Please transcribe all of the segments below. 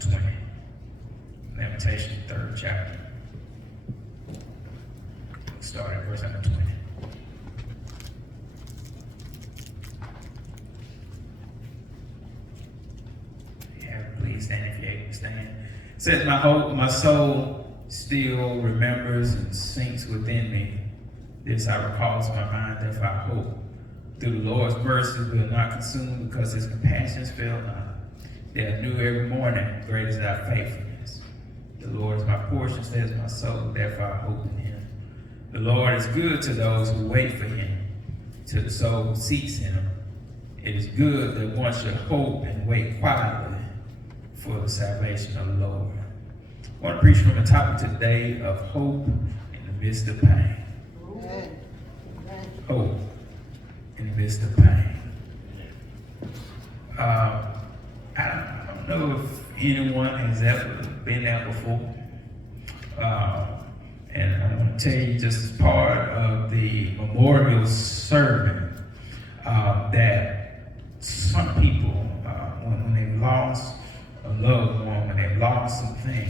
20. Lamentations, 3rd chapter. Start at verse number 20. Yeah, please stand if you're able to stand. It says, my soul still remembers and sinks within me. This I recall to my mind, therefore I hope. Through the Lord's mercy we are not consumed, because his compassions fail not. They are new every morning, great is thy faithfulness. The Lord is my portion, says my soul, therefore I hope in him. The Lord is good to those who wait for him, to the soul who seeks him. It is good that one should hope and wait quietly for the salvation of the Lord. I want to preach from the topic today of hope in the midst of pain. Hope in the midst of pain. I don't know if anyone has ever been there before. And I want to tell you, just as part of the memorial sermon, that some people, when they've lost a loved one, when they've lost something,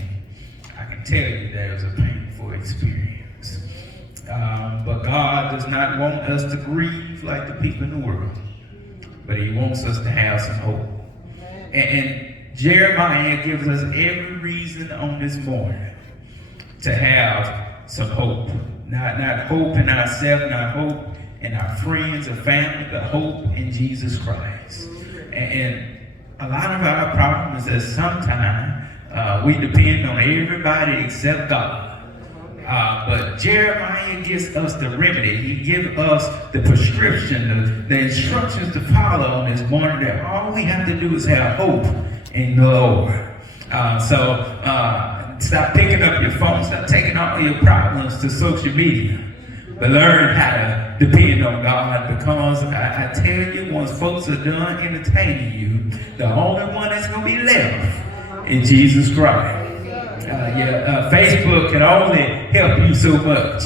I can tell you that it was a painful experience. But God does not want us to grieve like the people in the world, but he wants us to have some hope. And Jeremiah gives us every reason on this morning to have some hope. Not hope in ourselves, not hope in our friends or family, but hope in Jesus Christ. And a lot of our problem is that sometimes we depend on everybody except God. But Jeremiah gives us the remedy. He gives us the prescription, the instructions to follow on this morning, that all we have to do is have hope in the Lord. Stop picking up your phone, stop taking all your problems to social media, but learn how to depend on God, because I tell you, once folks are done entertaining you, the only one that's going to be left is Jesus Christ. Facebook can only help you so much.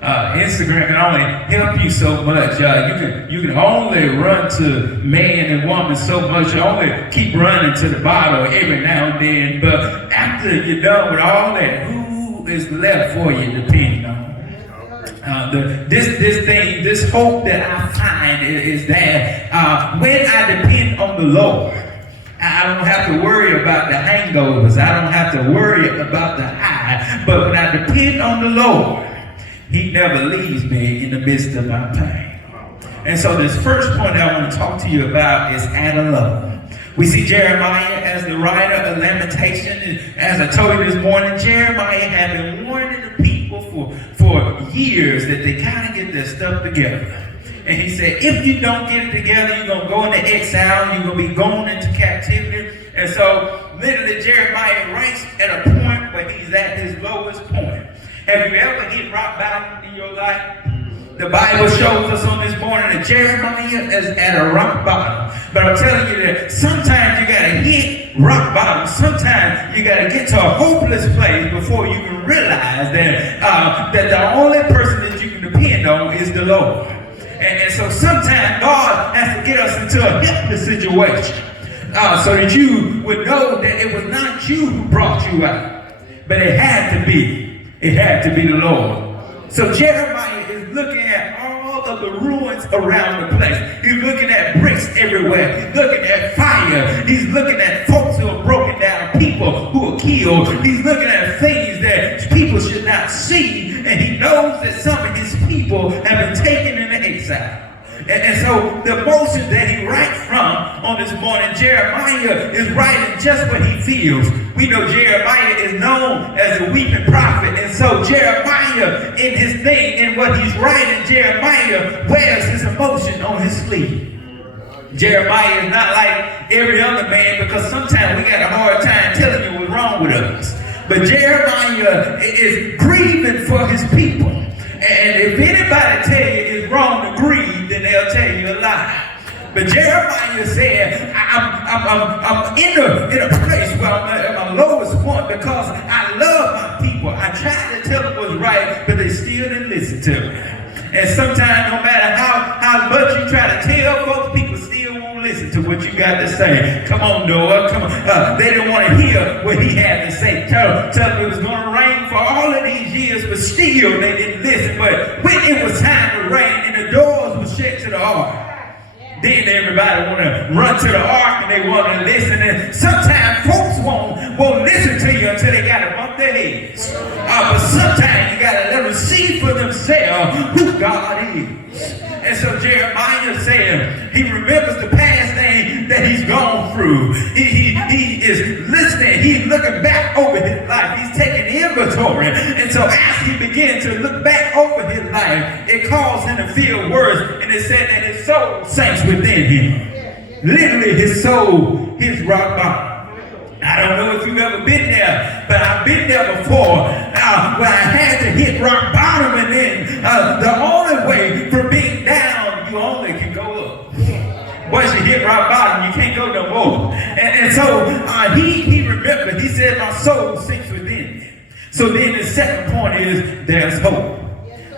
Instagram can only help you so much. You can only run to man and woman so much. You only keep running to the bottle every now and then. But after you're done with all that, who is left for you to depend on? This hope that I find is that when I depend on the Lord, I don't have to worry about the hangovers. I don't have to worry about the high. But when I depend on the Lord, he never leaves me in the midst of my pain. And so this first point I want to talk to you about is add alone. We see Jeremiah as the writer of Lamentations. As I told you this morning, Jeremiah had been warning the people for years that they kind of get their stuff together. And he said, if you don't get it together, you're going to go into exile, you're going to be going into captivity. And so literally Jeremiah writes at a point where he's at his lowest point. Have you ever hit rock bottom in your life? The Bible shows us on this morning that Jeremiah is at a rock bottom. But I'm telling you that sometimes you got to hit rock bottom. Sometimes you got to get to a hopeless place before you can realize that the only person that you can depend on is the Lord. And so sometimes God has to get us into a helpless situation so that you would know that it was not you who brought you out, but it had to be the Lord. So Jeremiah is looking at all of the ruins around the place. He's looking at bricks everywhere. He's looking at fire. He's looking at folks who are broken down, people who are killed. He's looking at things that people should not see. And he knows that some of his people have been taken into exile. And so the emotions that he writes from on this morning, Jeremiah is writing just what he feels. We know Jeremiah is known as a weeping prophet. And so Jeremiah, in his thing, in what he's writing, Jeremiah wears his emotion on his sleeve. Jeremiah is not like every other man, because sometimes we got a hard time telling you what's wrong with us. But Jeremiah is grieving for his people. And if anybody tell you it's wrong to grieve, then they'll tell you a lie. But Jeremiah said, I'm in a place where I'm at my lowest point, because I love my people. I tried to tell them what's right, but they still didn't listen to me. And sometimes, no matter how much you try to tell folks, people still won't listen to what you got to say. Come on, Noah, come on. They didn't want to hear what he had to say. Tell them it was going to rain for all of these years, but still they didn't listen. But when it was time to rain and the doors were shut to the ark, then everybody want to run to the ark and they want to listen. And sometimes folks won't listen to you until they got to bump their heads. But sometimes you got to let them see for themselves who God is. And so Jeremiah said he remembers the past thing that he's gone through. He is listening. He's looking back over his life. He's taking inventory. And so as he began to look back over his life, it caused him to feel worse. And it said that his soul sinks within him. Literally, his soul hits rock bottom. I don't know if you've ever been there, but I've been there before where I had to hit rock bottom, and then the only way from being down, you only can go up. Once you hit rock bottom, you can't go no more. And so he remembered, he said, my soul sinks within me. So then the second point is there's hope.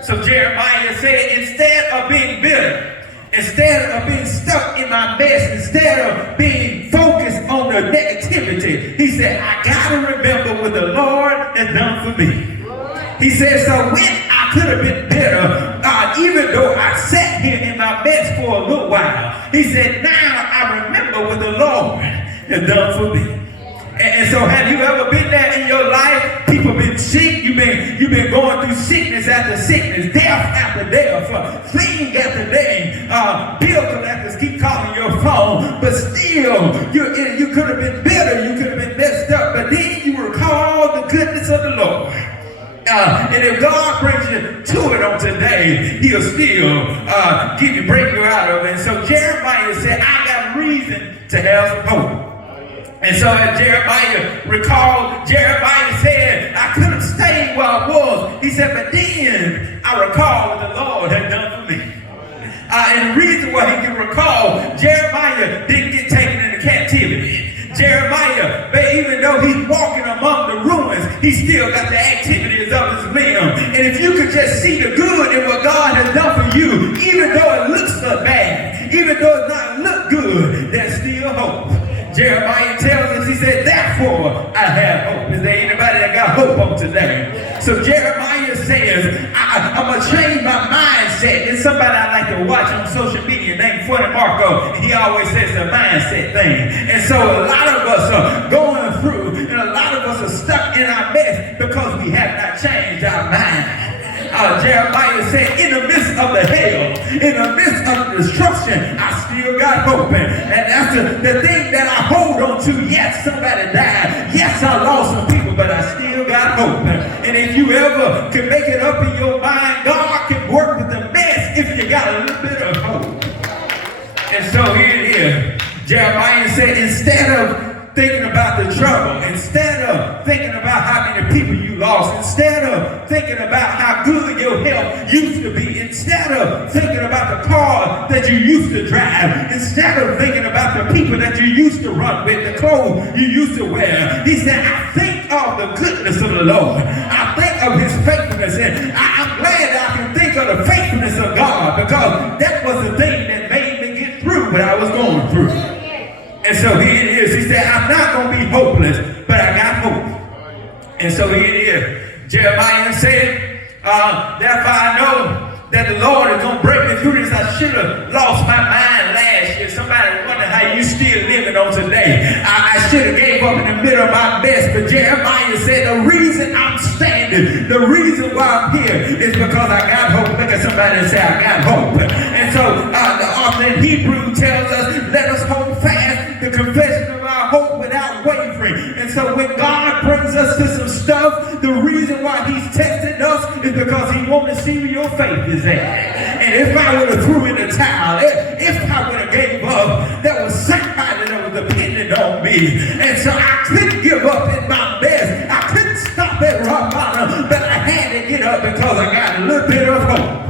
So Jeremiah said, instead of being bitter, instead of being stuck in my mess, instead of being focused on the negativity, he said, I got to remember what the Lord has done for me. He said, so when I could have been bitter, even though I sat here in my mess for a little while, he said, now I remember what the Lord has done for me. And so have you ever been there in your life? People been sick. You've been going through sickness after sickness, death after death, thing after thing. Bill collectors keep calling your phone, but still you could have been bitter. You could have been messed up. But then you recall the goodness of the Lord. And if God brings you to it on today, he'll still bring you out of it. And so Jeremiah said, I got reason to have hope. And so as Jeremiah recalled, Jeremiah said, I could have stayed where I was. He said, but then I recall what the Lord had done for me. And the reason why he can recall, Jeremiah didn't get taken into captivity. Jeremiah, even though he's walking among the ruins, he still got the activities of his limb. And if you could just see the good in what God has done for you, even though it looks so bad, even though it doesn't look good, there's still hope. Jeremiah tells us, he said, therefore I have hope. Is there anybody that got hope on today? So Jeremiah says, I'm going to change my mindset. There's somebody I like to watch on social media named Funny Marco, and he always says the mindset thing. And so a lot of us are going through, and a lot of us are stuck in our mess because we have not changed our mind. Jeremiah said, in the midst of the hell, in the midst of the destruction, I still got hope. And that's the thing that I hold on to. Yes, somebody died. Yes, I lost some people, but I still got hope. And if you ever can make it up in your mind, God can work with the mess if you got a little bit of hope. And so here it is. Jeremiah said, instead of thinking about the trouble, instead of thinking about how many people you lost, instead of thinking about how good your health used to be, instead of thinking about the car that you used to drive, instead of thinking about the people that you used to run with, the clothes you used to wear, he said, I think of the goodness of the Lord. I think of his faithfulness, and I'm glad that I can think of the faithfulness of God, because that was the thing that made me get through what I was going through. And so here it is. He said, I'm not going to be hopeless, but I got hope. And so here it is. Jeremiah said, therefore I know that the Lord is going to break me through this. I should have lost my mind last year. Somebody wonder how you still living on today. I should have gave up in the middle of my best. But Jeremiah said, the reason I'm standing, the reason why I'm here is because I got hope. Look at somebody and say, I got hope. And so the author in Hebrew tells us, let us hold fast the confession of our hope without wavering. And so when God brings us to some stuff, the reason why he's testing us is because he wants to see where your faith is at. And if I would have threw in the towel, if I would have gave up, there was somebody that was depending on me. And so I couldn't give up in my best. I couldn't stop at rock bottom, but I had to get up because I got a little bit of hope.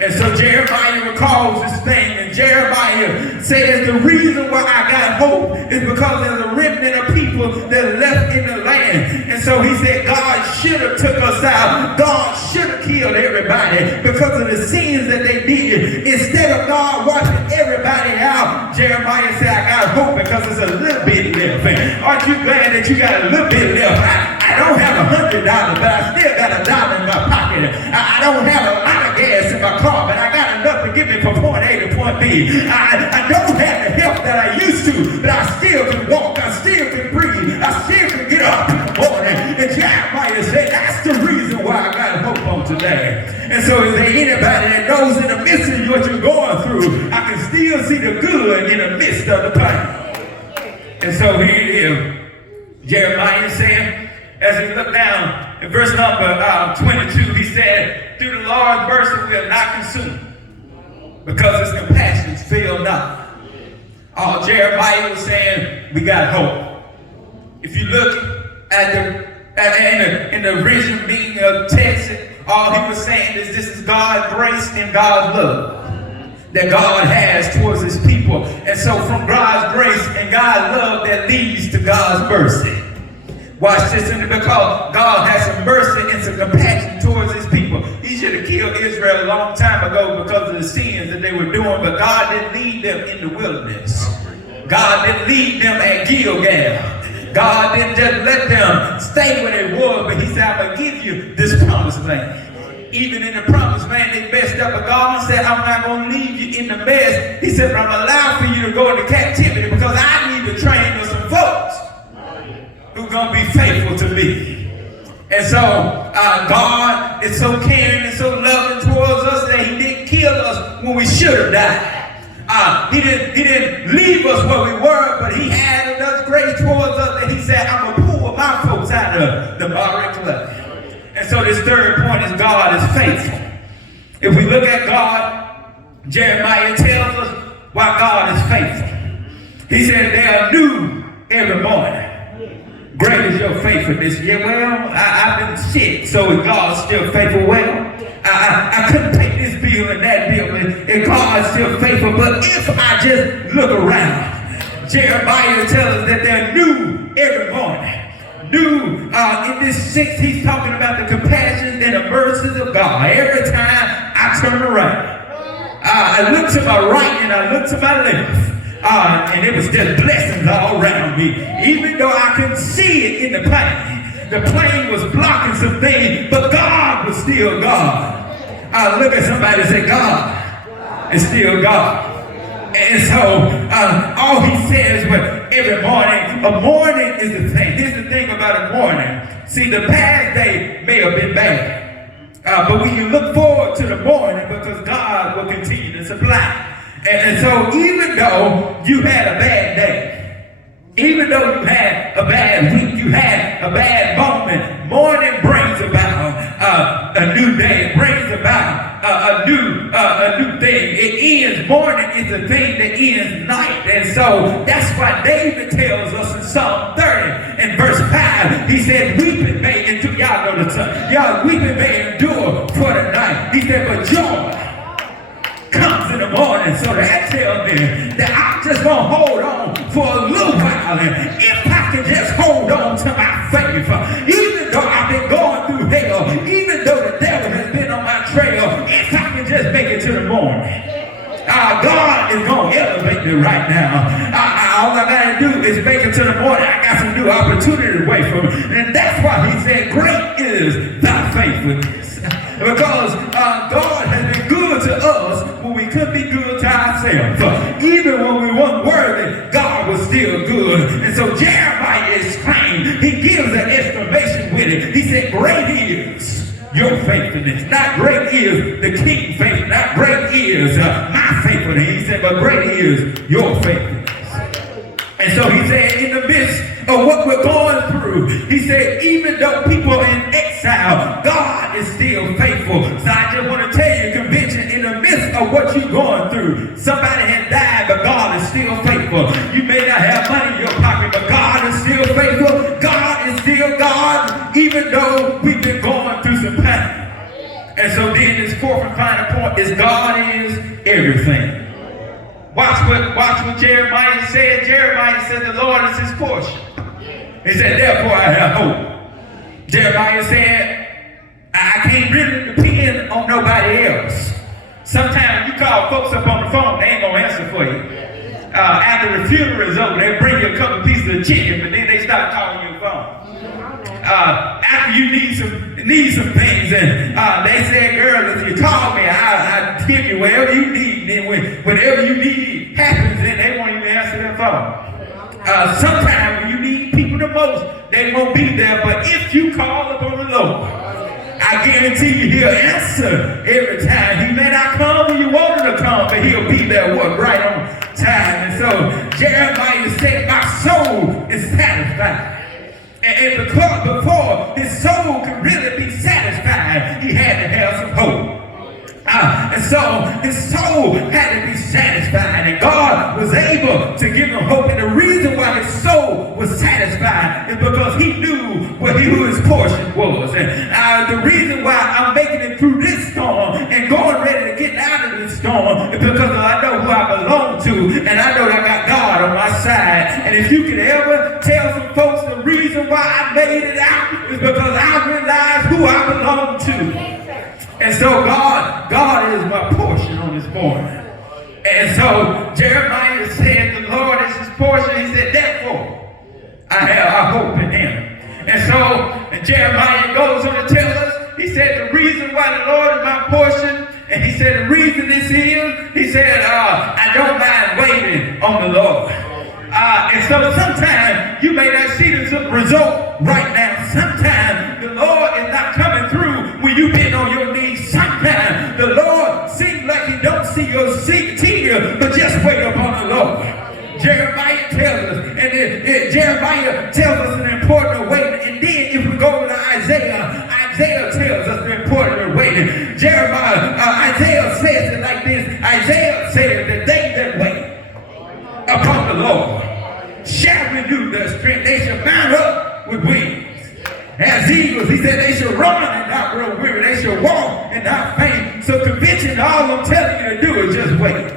And so Jeremiah recalls this thing, and Jeremiah says the reason why I got hope is because there's a remnant of people that left in the land. And so he said God should have took us out. God should have killed everybody because of the sins that they did. Instead of God watching everybody everybody out, Jeremiah said, I got hope because there's a little bit left. And aren't you glad that you got a little bit left? I don't have $100, but I still got $1 in my pocket. I don't have a lot of gas in my car, but I got enough to get me from point A to point B. I don't have the help that I used to, but I still can walk. I still can breathe. I still can get up in the morning. And Jeremiah said, that's the reason why I got hope on today. And so is there anybody that knows in the midst of what you're going through, I can still see the good in the midst of the pain. And so here it is. Jeremiah said, as he looked down in verse number 22, he said, through the Lord's mercy we are not consumed, because his compassions fail not. Jeremiah was saying, we got hope. If you look at in the original meaning of text, all he was saying is this is God's grace and God's love that God has towards his people. And so from God's grace and God's love that leads to God's mercy. Watch this, and because God has some mercy and some compassion towards his people. He should have killed Israel a long time ago because of the sins that they were doing, but God didn't lead them in the wilderness. God didn't lead them at Gilgal. God didn't just let them stay where they were, but he said, I'm going to give you this promised land. Even in the promised land, they messed up, but God said, I'm not going to leave you in the mess. He said, but I'm allowed for you to go into captivity because I need to train you some folks who are going to be faithful to me. And so God is so caring and so loving towards us that he didn't kill us when we should have died. He didn't leave us where we were, but he had enough grace towards us that he said, I'm going to pull my folks out of the miry clay. And so this third point is God is faithful. If we look at God, Jeremiah tells us why God is faithful. He said they are new every morning. Great is your faithfulness. Yeah, well, I've been sick, so is God still faithful? Well, I couldn't pay this bill and that bill, and God's still faithful. But if I just look around, Jeremiah tells us that they're new every morning. New, in this 6, he's talking about the compassions and the mercies of God. Every time I turn around, I look to my right and I look to my left. And it was just blessings all around me. Even though I couldn't see it in the plane. The plane was blocking some things, but God was still God. Look at somebody and say, God is still God. And so all he says, but every morning, a morning is the thing. Here's the thing about a morning. See, the past day may have been bad. But we can look forward to the morning because God will continue to supply. And so even though you had a bad day, even though you had a bad week, you had a bad moment, morning brings about a new day. It brings about a new thing. It ends, morning is the thing that ends night. And so that's why David tells us in Psalm 30 and verse 5, he said, weeping may endure, y'all know the time, y'all weeping may endure for the night. He said, but joy comes in the morning. So that tells me that I'm just going to hold on for a little while. And if I can just hold on to my faith, even though I've been going through hell, even though the devil has been on my trail, if I can just make it to the morning, God is going to elevate me right now. All I got to do is make it to the morning. I got some new opportunity to wait for me. And that's why he said, great is thy faithfulness. Because God has been good to us when we couldn't be good to ourselves. Even when we weren't worthy, God was still good. And so Jeremiah exclaimed, he gives an exclamation with it. He said, great is your faithfulness. Not great is the king's faith. Not great is my faithfulness. He said, but great is your faithfulness. And so he said, in the midst of what we're going through, he said, even though people are in exile, God is still faithful. So I just want to tell you, convention, in the midst of what you're going through, somebody has died, but God is still faithful. You may not have money in your pocket, but God is still faithful. God is still God, even though we've been going through some pain. And so then this fourth and final point is God is everything. Watch what Jeremiah said. Jeremiah said the Lord is his portion. He said, therefore I have hope. Jeremiah said, I can't really depend on nobody else. Sometimes you call folks up on the phone, they ain't going to answer question for you. After the funeral is over, they bring you a couple pieces of chicken, but then they start calling your phone. After you need some things, and they say, girl, if you call me, I'll give you whatever you need. Then whatever you need happens, then they won't even answer their phone. Sometimes when you need people the most, they won't be there. But if you call upon the Lord, I guarantee you he'll answer every time. He may not come when you want him to come, but he'll be there right on time. And so Jeremiah said, my soul is satisfied. And because before his soul could really be satisfied, he had to have some hope. And so his soul had to be satisfied, and God was able to give him hope. And the reason why his soul was satisfied is because he knew who his portion was. And the reason why I'm making it through this storm and going ready to get out of this storm is because I know who I belong to, and I know that I got God on my side. And if you could ever tell some folks the reason why I made it out is because I realized who I belong to. And so God is my portion on this morning. And so Jeremiah said, the Lord is his portion. He said, therefore, I hope in him. And so Jeremiah goes on to tell us, he said, the reason why the Lord is my portion, and he said, the reason this is, he said, I don't mind waiting on the Lord. And so sometimes you may not see the result right now. Sometimes the Lord is not coming through when you've been on your knees. Sometimes the Lord seems like he don't see your tears, but just wait upon the Lord. Jeremiah tells us, and Jeremiah tells us an important waiting. And then if we go to Isaiah, Isaiah tells us the importance of waiting. Isaiah says it like this. Isaiah says that they that wait upon the Lord shall renew their strength. They shall mount up with wings as eagles. He said they shall run and not grow weary. They shall walk and not faint. So convention, all I'm telling you to do is just wait.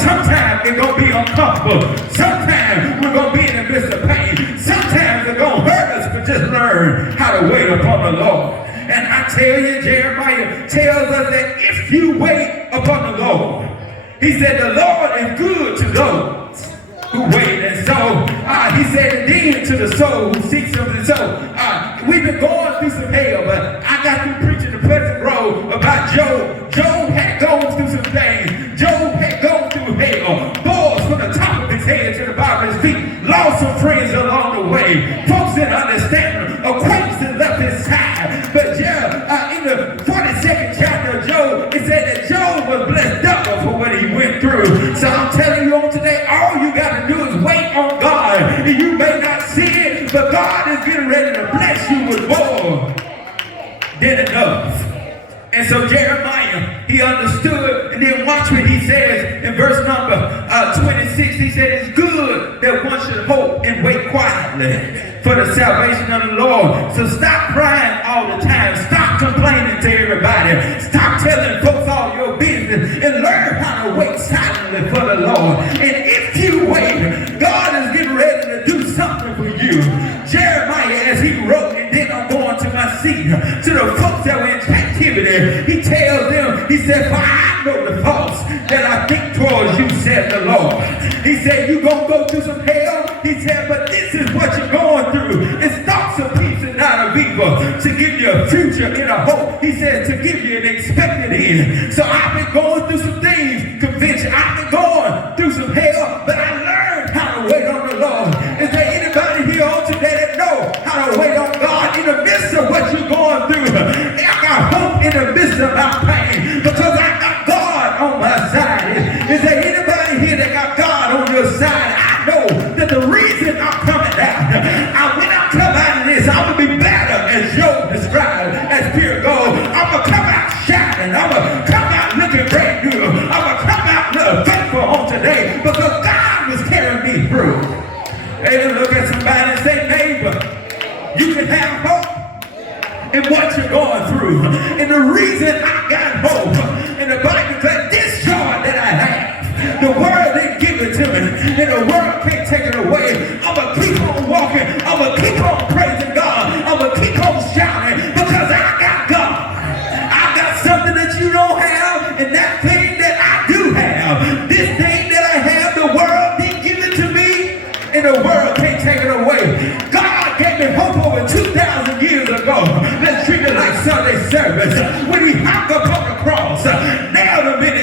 Sometimes it's going to be uncomfortable. Sometimes we're going to be in the midst of pain. Sometimes it's going to hurt us, but just learn how to wait upon the Lord. And I tell you, Jeremiah tells us that if you wait upon the Lord, he said the Lord is good to those who wait. And so he said, indeed to the soul who seeks something. So we've been going through some hell, but I got through preaching the Pleasant Grove about Job. Job had gone through some things. Job had gone through hell. Boils from the top of his head to the bottom of his feet. Lost some friends along the way. Folks didn't understand him. Acquaintances left his side. But in the 42nd chapter of Job, it said that Job was blessed double for what he went through. So I'm telling you on today, all you got to do is wait on God. And you may not see it, but God is getting ready to bless you with more than enough. And so Jeremiah, he understood, and then watch what he says in verse number 26. He said, it's good that one should hope and wait quietly for the salvation of the Lord. So stop crying all the time. Stop complaining to everybody. Stop telling folks all your business and learn how to wait silently for the Lord. And if you wait, God is getting ready to do something for you. Jeremiah, as he wrote, and then I'm going to my seat, to the folks that were in captivity, he tells them, he said, for I know the thoughts that I think towards you, said the Lord. He said, you're going to go through some hell. He said, but this is what you're going through. It's thoughts of peace and not of evil, to give you a future and a hope. He said, to give you an expected end. So I've been going through some things, conviction. I've been going through some hell, but I learned how to wait on the Lord. Is there anybody here on today that know how to wait on God in the midst of what you're going through? I got hope in the midst of my pain because I got God on my side. Is there anybody here that got God on your side? I know that the reason I'm coming out, when I come out of this, I'm going to be better, as Job described, as pure gold. I'm going to come out shining. I'm going to come out looking brand new. I'm going to come out thankful on today because God was carrying me through. Hey, look at somebody and say, neighbor, you can have hope in what you're going through. And the reason I got hope, and the Bible said, this joy that I have, the world didn't give it to me, and the world can't take it away. I'm going to keep on walking. I'm going to keep on praising God. I'm going to keep on shouting because I got God. I got something that you don't have, and that thing that I do have, this thing that spoke over 2,000 years ago. Let's treat it like Sunday service. When he hung up on the cross, nailed him in